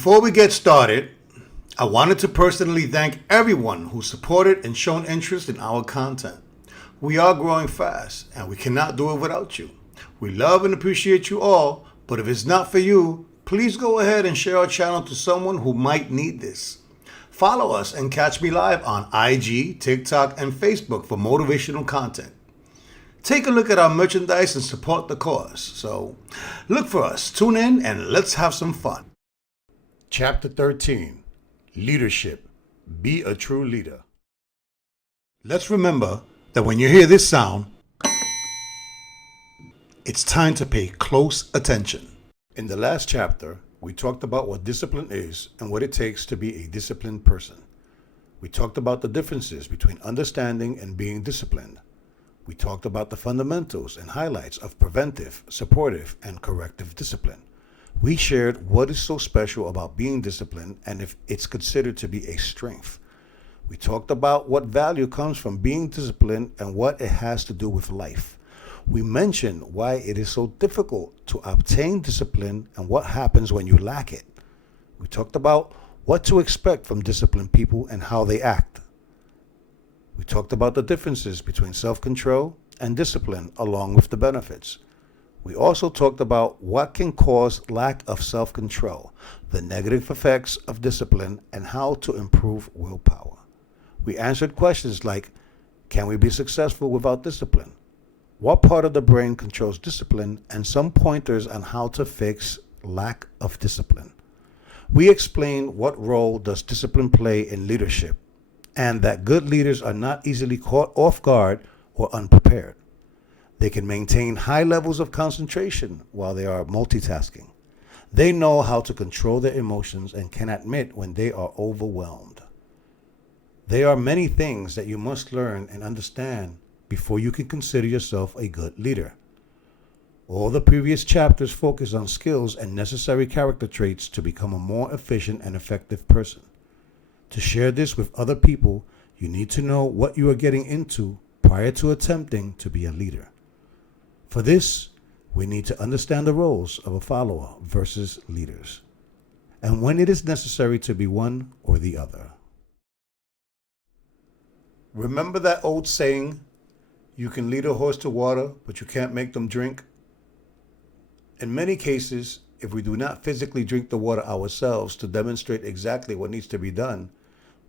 Before we get started, I wanted to personally thank everyone who supported and shown interest in our content. We are growing fast, and we cannot do it without you. We love and appreciate you all, but if it's not for you, please go ahead and share our channel to someone who might need this. Follow us and catch me live on IG, TikTok, and Facebook for motivational content. Take a look at our merchandise and support the cause. So look for us, tune in, and let's have some fun. Chapter 13, Leadership. Be a true leader. Let's remember that when you hear this sound, it's time to pay close attention. In the last chapter, we talked about what discipline is and what it takes to be a disciplined person. We talked about the differences between understanding and being disciplined. We talked about the fundamentals and highlights of preventive, supportive, and corrective discipline. We shared what is so special about being disciplined and if it's considered to be a strength. We talked about what value comes from being disciplined and what it has to do with life. We mentioned why it is so difficult to obtain discipline and what happens when you lack it. We talked about what to expect from disciplined people and how they act. We talked about the differences between self-control and discipline along with the benefits. We also talked about what can cause lack of self-control, the negative effects of discipline, and how to improve willpower. We answered questions like, can we be successful without discipline? What part of the brain controls discipline, and some pointers on how to fix lack of discipline. We explained what role does discipline play in leadership, and that good leaders are not easily caught off guard or unprepared. They can maintain high levels of concentration while they are multitasking. They know how to control their emotions and can admit when they are overwhelmed. There are many things that you must learn and understand before you can consider yourself a good leader. All the previous chapters focus on skills and necessary character traits to become a more efficient and effective person. To share this with other people, you need to know what you are getting into prior to attempting to be a leader. For this, we need to understand the roles of a follower versus leaders, and when it is necessary to be one or the other. Remember that old saying, you can lead a horse to water, but you can't make them drink? In many cases, if we do not physically drink the water ourselves to demonstrate exactly what needs to be done,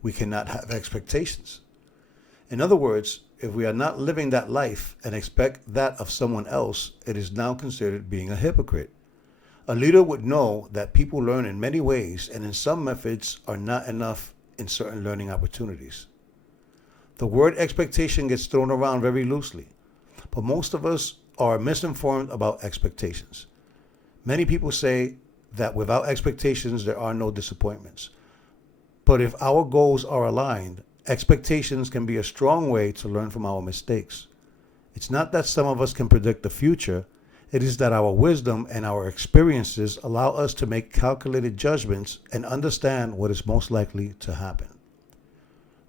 we cannot have expectations. In other words, if we are not living that life and expect that of someone else, it is now considered being a hypocrite. A leader would know that people learn in many ways, and in some methods are not enough in certain learning opportunities. The word expectation gets thrown around very loosely, but most of us are misinformed about expectations. Many people say that without expectations, there are no disappointments. But if our goals are aligned, expectations can be a strong way to learn from our mistakes. It's not that some of us can predict the future. It is that our wisdom and our experiences allow us to make calculated judgments and understand what is most likely to happen.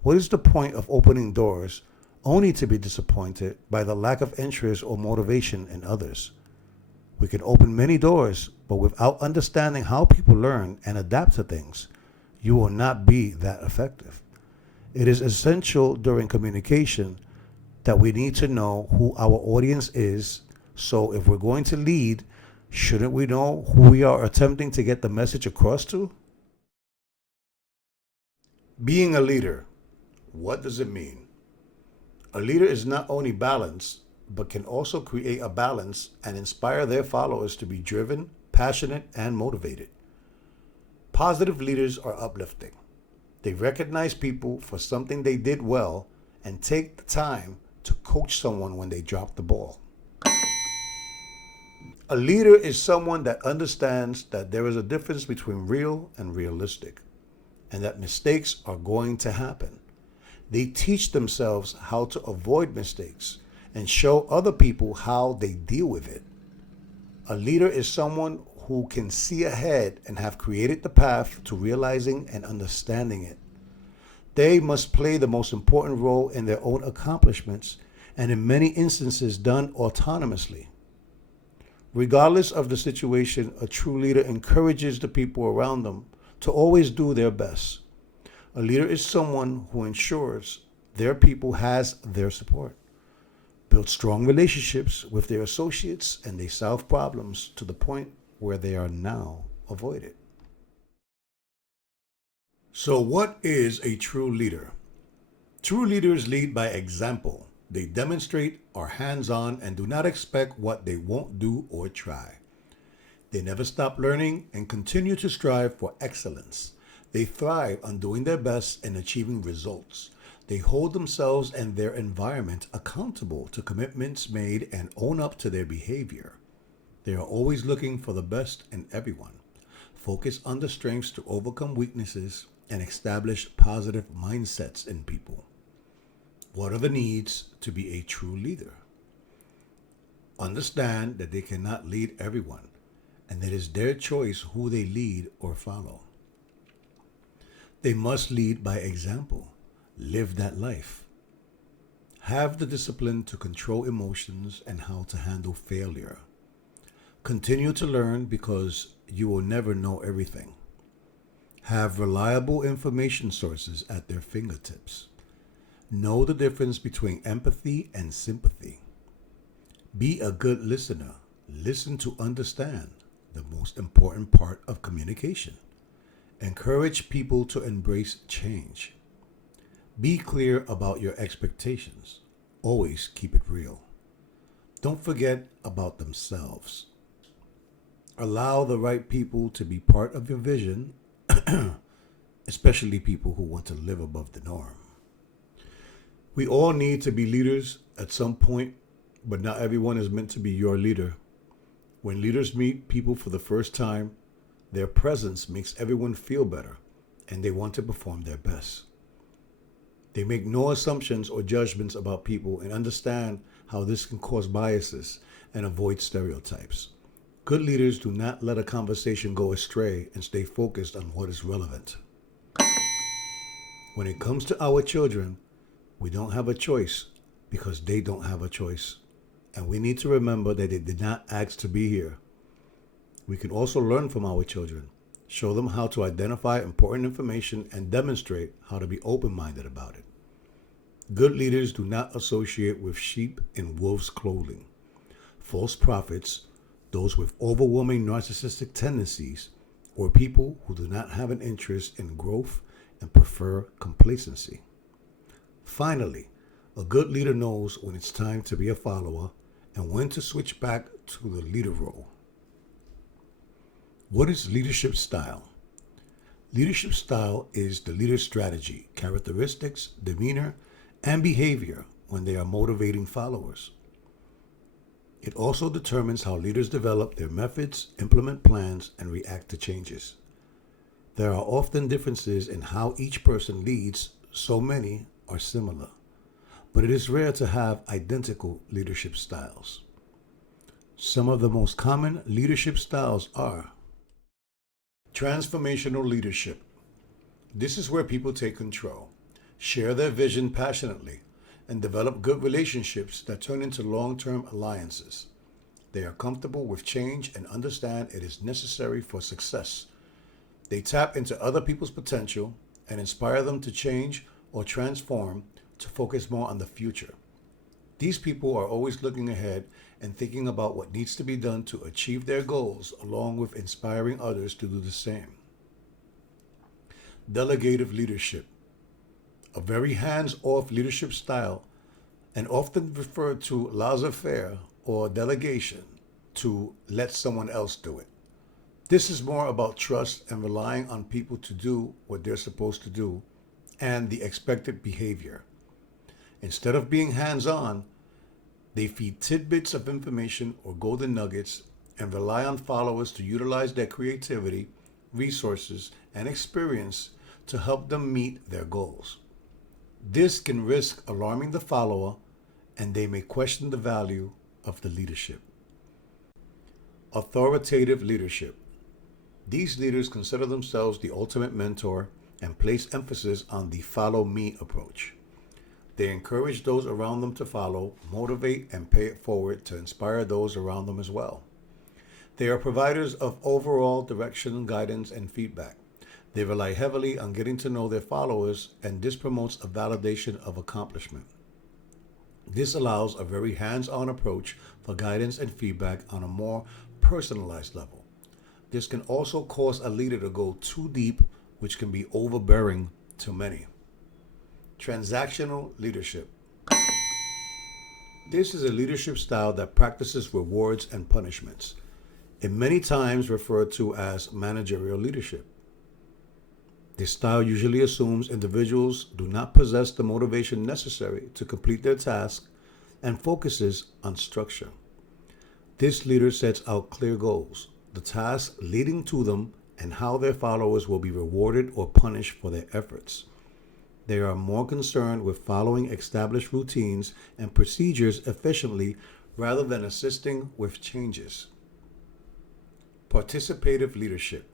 What is the point of opening doors only to be disappointed by the lack of interest or motivation in others? We can open many doors, but without understanding how people learn and adapt to things, you will not be that effective. It is essential during communication that we need to know who our audience is. So if we're going to lead, shouldn't we know who we are attempting to get the message across to? Being a leader, what does it mean? A leader is not only balanced, but can also create a balance and inspire their followers to be driven, passionate, and motivated. Positive leaders are uplifting. They recognize people for something they did well and take the time to coach someone when they drop the ball. A leader is someone that understands that there is a difference between real and realistic, and that mistakes are going to happen. They teach themselves how to avoid mistakes and show other people how they deal with it. A leader is someone who can see ahead and have created the path to realizing and understanding it. They must play the most important role in their own accomplishments, and in many instances done autonomously. Regardless of the situation, a true leader encourages the people around them to always do their best. A leader is someone who ensures their people has their support, build strong relationships with their associates, and they solve problems to the point where they are now avoided. So what is a true leader? True leaders lead by example. They demonstrate, are hands-on, and do not expect what they won't do or try. They never stop learning and continue to strive for excellence. They thrive on doing their best and achieving results. They hold themselves and their environment accountable to commitments made and own up to their behavior. They are always looking for the best in everyone. Focus on the strengths to overcome weaknesses and establish positive mindsets in people. What are the needs to be a true leader? Understand that they cannot lead everyone, and that it is their choice who they lead or follow. They must lead by example, live that life. Have the discipline to control emotions and how to handle failure. Continue to learn because you will never know everything. Have reliable information sources at their fingertips. Know the difference between empathy and sympathy. Be a good listener. Listen to understand, the most important part of communication. Encourage people to embrace change. Be clear about your expectations. Always keep it real. Don't forget about themselves. Allow the right people to be part of your vision, especially people who want to live above the norm. We all need to be leaders at some point, but not everyone is meant to be your leader. When leaders meet people for the first time, their presence makes everyone feel better, and they want to perform their best. They make no assumptions or judgments about people and understand how this can cause biases and avoid stereotypes. Good leaders do not let a conversation go astray and stay focused on what is relevant. When it comes to our children, we don't have a choice because they don't have a choice. And we need to remember that they did not ask to be here. We can also learn from our children, show them how to identify important information, and demonstrate how to be open-minded about it. Good leaders do not associate with sheep in wolves' clothing. False prophets, those with overwhelming narcissistic tendencies, or people who do not have an interest in growth and prefer complacency. Finally, a good leader knows when it's time to be a follower and when to switch back to the leader role. What is leadership style? Leadership style is the leader's strategy, characteristics, demeanor, and behavior when they are motivating followers. It also determines how leaders develop their methods, implement plans, and react to changes. There are often differences in how each person leads, so many are similar, but it is rare to have identical leadership styles. Some of the most common leadership styles are Transformational leadership. This is where people take control, share their vision passionately, and develop good relationships that turn into long-term alliances. They are comfortable with change and understand it is necessary for success. They tap into other people's potential and inspire them to change or transform to focus more on the future. These people are always looking ahead and thinking about what needs to be done to achieve their goals, along with inspiring others to do the same. Delegative leadership. A very hands-off leadership style, and often referred to laissez-faire or delegation, to let someone else do it. This is more about trust and relying on people to do what they're supposed to do and the expected behavior. Instead of being hands-on, they feed tidbits of information or golden nuggets and rely on followers to utilize their creativity, resources, and experience to help them meet their goals. This can risk alarming the follower, and they may question the value of the leadership. Authoritative leadership. These leaders consider themselves the ultimate mentor and place emphasis on the follow me approach. They encourage those around them to follow, motivate, and pay it forward to inspire those around them as well. They are providers of overall direction, guidance, and feedback. They rely heavily on getting to know their followers, and this promotes a validation of accomplishment. This allows a very hands-on approach for guidance and feedback on a more personalized level. This can also cause a leader to go too deep, which can be overbearing to many. Transactional leadership. This is a leadership style that practices rewards and punishments, and many times referred to as managerial leadership. This style usually assumes individuals do not possess the motivation necessary to complete their task and focuses on structure. This leader sets out clear goals, the tasks leading to them, and how their followers will be rewarded or punished for their efforts. They are more concerned with following established routines and procedures efficiently rather than assisting with changes. Participative leadership.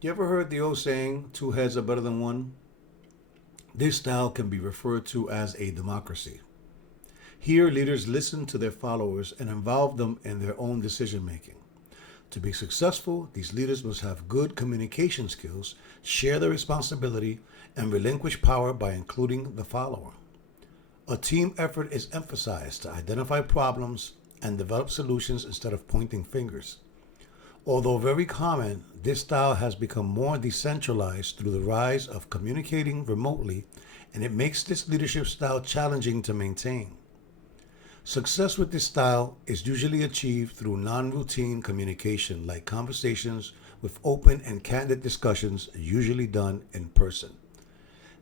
You ever heard the old saying, two heads are better than one? This style can be referred to as a democracy. Here, leaders listen to their followers and involve them in their own decision making. To be successful, these leaders must have good communication skills, share the responsibility, and relinquish power by including the follower. A team effort is emphasized to identify problems and develop solutions instead of pointing fingers. Although very common, this style has become more decentralized through the rise of communicating remotely, and it makes this leadership style challenging to maintain. Success with this style is usually achieved through non-routine communication, like conversations with open and candid discussions, usually done in person.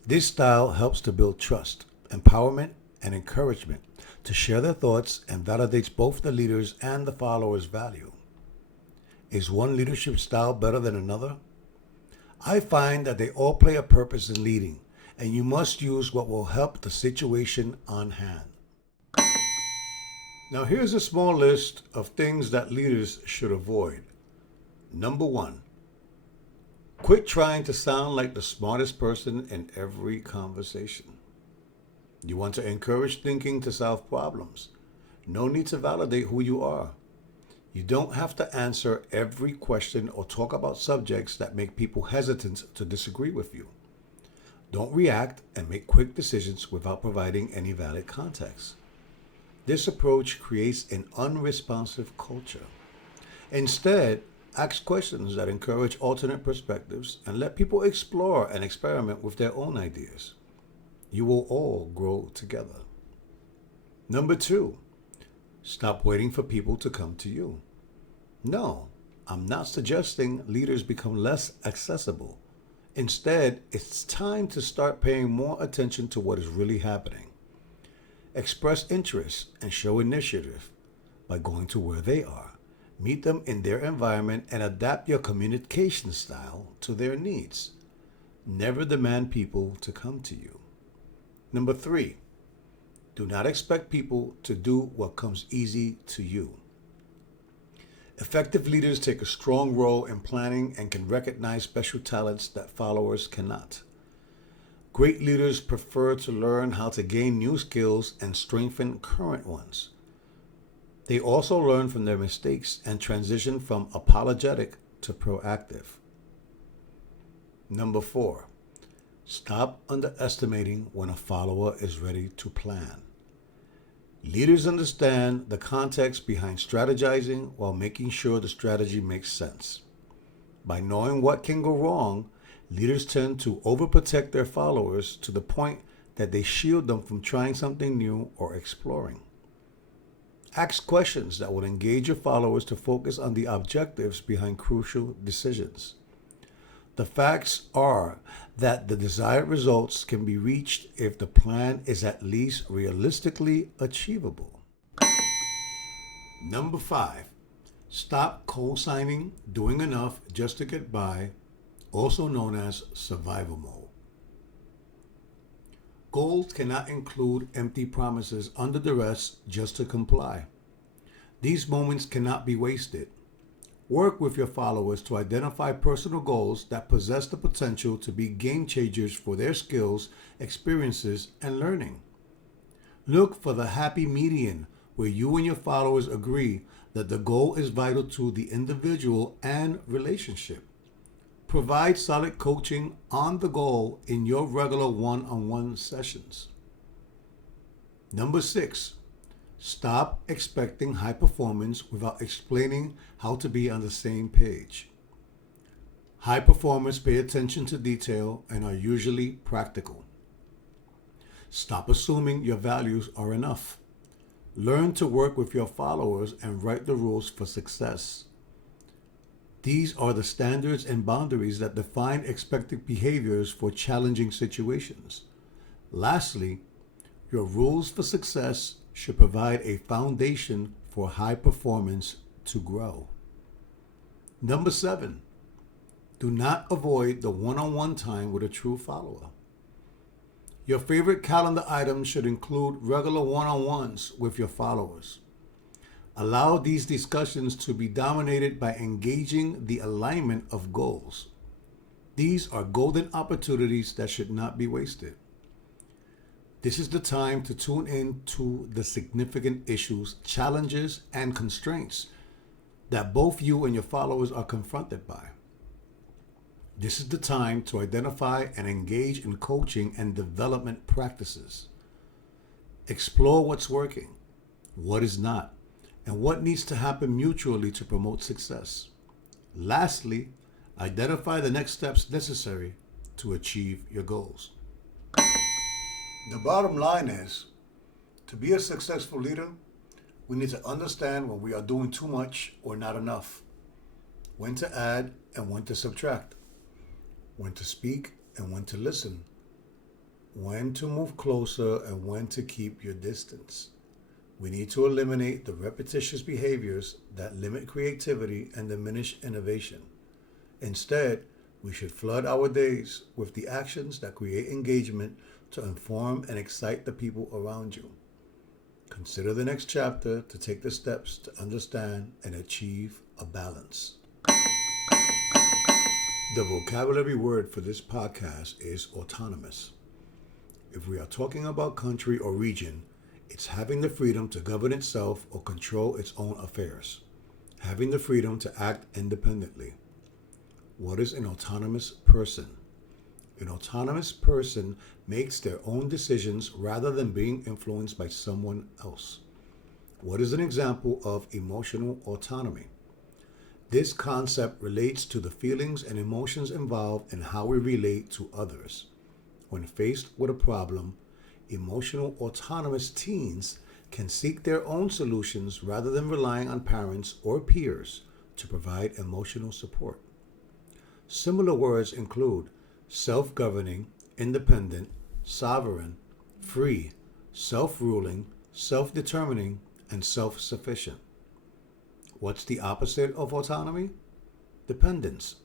This style helps to build trust, empowerment, and encouragement to share their thoughts and validates both the leaders and the followers' value. Is one leadership style better than another? I find that they all play a purpose in leading, and you must use what will help the situation on hand. Now here's a small list of things that leaders should avoid. Number 1, quit trying to sound like the smartest person in every conversation. You want to encourage thinking to solve problems. No need to validate who you are. You don't have to answer every question or talk about subjects that make people hesitant to disagree with you. Don't react and make quick decisions without providing any valid context. This approach creates an unresponsive culture. Instead, ask questions that encourage alternate perspectives and let people explore and experiment with their own ideas. You will all grow together. Number 2, stop waiting for people to come to you. No, I'm not suggesting leaders become less accessible. Instead, it's time to start paying more attention to what is really happening. Express interest and show initiative by going to where they are. Meet them in their environment and adapt your communication style to their needs. Never demand people to come to you. Number 3, do not expect people to do what comes easy to you. Effective leaders take a strong role in planning and can recognize special talents that followers cannot. Great leaders prefer to learn how to gain new skills and strengthen current ones. They also learn from their mistakes and transition from apologetic to proactive. Number 4, stop underestimating when a follower is ready to plan. Leaders understand the context behind strategizing while making sure the strategy makes sense. By knowing what can go wrong, leaders tend to overprotect their followers to the point that they shield them from trying something new or exploring. Ask questions that will engage your followers to focus on the objectives behind crucial decisions. The facts are that the desired results can be reached if the plan is at least realistically achievable. Number 5, stop cosigning, doing enough just to get by, also known as survival mode. Goals cannot include empty promises under duress just to comply. These moments cannot be wasted. Work with your followers to identify personal goals that possess the potential to be game changers for their skills, experiences, and learning. Look for the happy median where you and your followers agree that the goal is vital to the individual and relationship. Provide solid coaching on the goal in your regular one-on-one sessions. Number 6, stop expecting high performance without explaining how to be on the same page. High performers pay attention to detail and are usually practical. Stop assuming your values are enough. Learn to work with your followers and write the rules for success. These are the standards and boundaries that define expected behaviors for challenging situations. Lastly, your rules for success should provide a foundation for high performance to grow. Number 7, do not avoid the one-on-one time with a true follower. Your favorite calendar items should include regular one-on-ones with your followers. Allow these discussions to be dominated by engaging the alignment of goals. These are golden opportunities that should not be wasted. This is the time to tune in to the significant issues, challenges, and constraints that both you and your followers are confronted by. This is the time to identify and engage in coaching and development practices. Explore what's working, what is not, and what needs to happen mutually to promote success. Lastly, identify the next steps necessary to achieve your goals. The bottom line is, to be a successful leader, we need to understand when we are doing too much or not enough, when to add and when to subtract, when to speak and when to listen, when to move closer and when to keep your distance. We need to eliminate the repetitious behaviors that limit creativity and diminish innovation. Instead, we should flood our days with the actions that create engagement to inform and excite the people around you. Consider the next chapter to take the steps to understand and achieve a balance. The vocabulary word for this podcast is autonomous. If we are talking about country or region, it's having the freedom to govern itself or control its own affairs, having the freedom to act independently. What is an autonomous person? An autonomous person makes their own decisions rather than being influenced by someone else. What is an example of emotional autonomy? This concept relates to the feelings and emotions involved in how we relate to others. When faced with a problem, emotional autonomous teens can seek their own solutions rather than relying on parents or peers to provide emotional support. Similar words include self-governing, independent, sovereign, free, self-ruling, self-determining, and self-sufficient. What's the opposite of autonomy? Dependence,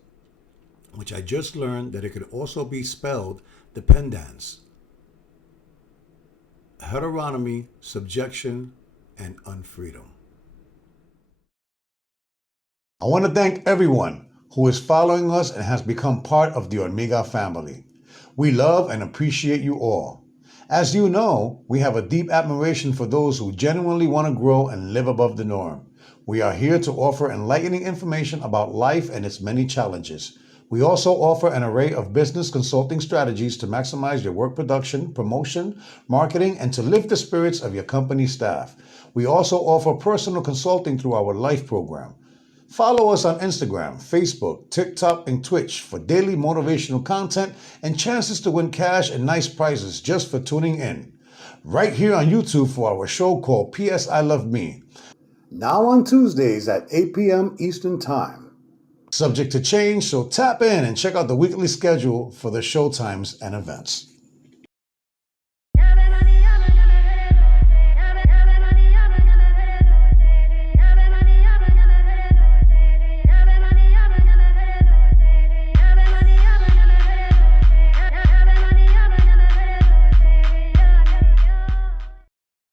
which I just learned that it could also be spelled dependence. Heteronomy, subjection, and unfreedom. I want to thank everyone who is following us and has become part of the Omega family. We love and appreciate you all. As you know, we have a deep admiration for those who genuinely want to grow and live above the norm. We are here to offer enlightening information about life and its many challenges. We also offer an array of business consulting strategies to maximize your work production, promotion, marketing, and to lift the spirits of your company staff. We also offer personal consulting through our Life program. Follow us on Instagram, Facebook, TikTok, and Twitch for daily motivational content and chances to win cash and nice prizes just for tuning in. Right here on YouTube for our show called P.S. I Love Me. Now on Tuesdays at 8 p.m. Eastern Time. Subject to change, so tap in and check out the weekly schedule for the show times and events.